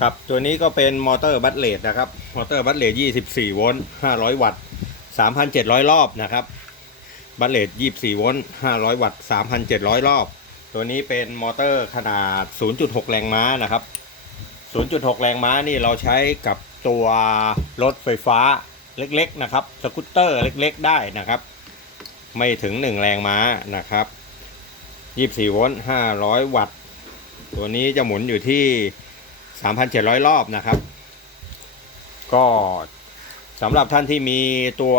ครับ ตัวนี้ก็เป็นมอเตอร์บัตเลตนะครับ มอเตอร์บัตเลต24 โวลต์ 500 วัตต์ 3,700 รอบนะครับ บัตเลต24 โวลต์ 500 วัตต์ 3,700 รอบ ตัวนี้เป็นมอเตอร์ขนาด 0.6 แรงม้านะครับ 0.6 แรงม้านี่เราใช้กับตัวรถไฟฟ้าเล็กๆนะครับ สกูตเตอร์เล็กๆ ได้นะครับ ไม่ถึง 1 แรงม้านะครับ 24 โวลต์ 500 วัตต์ ตัวนี้จะหมุนอยู่ที่ 3,700รอบนะครับ ก็สำหรับท่านที่มีตัว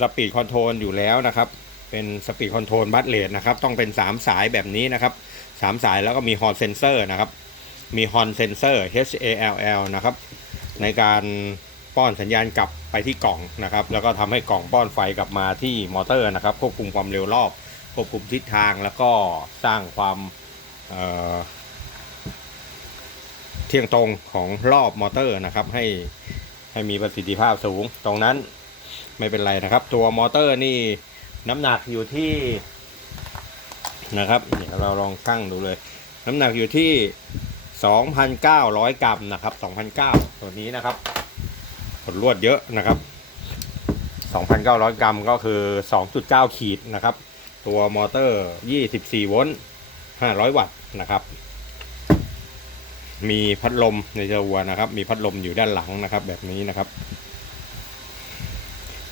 สปีดคอนโทรลอยู่แล้วนะครับ เป็นสปีดคอนโทรลบัตเลดนะครับ ต้องเป็น 3 สายแบบนี้นะครับ 3 สายแล้วก็มีฮอร์นเซนเซอร์นะครับ มีฮอร์นเซนเซอร์ HALL นะครับ ในการป้อนสัญญาณกลับไปที่กล่องนะครับ แล้วก็ทำให้กล่องป้อนไฟกลับมาที่มอเตอร์นะครับ ควบคุมความเร็วรอบ ควบคุมทิศทางแล้วก็สร้างความ ที่ยงตรงของรอบมอเตอร์นะครับให้ให้มีประสิทธิภาพสูงตรงนั้นไม่เป็นไรนะครับ ตัวมอเตอร์นี่น้ำหนักอยู่ที่นะครับเดี๋ยวเราลองชั่งดูเลย น้ำหนักอยู่ที่ 2,900 กรัมนะครับ2,900ตัวนี้นะครับผลรวดเยอะนะครับ 2,900 กรัมก็คือ 2.9 ขีดนะครับ ตัวมอเตอร์ 24 โวลต์ 500 วัตต์นะครับ มีพัดลมในตัวนะครับ มีพัดลมอยู่ด้านหลังนะครับ แบบนี้นะครับ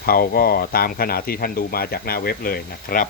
เผาก็ตามขนาดที่ท่านดูมาจากหน้าเว็บเลยนะครับ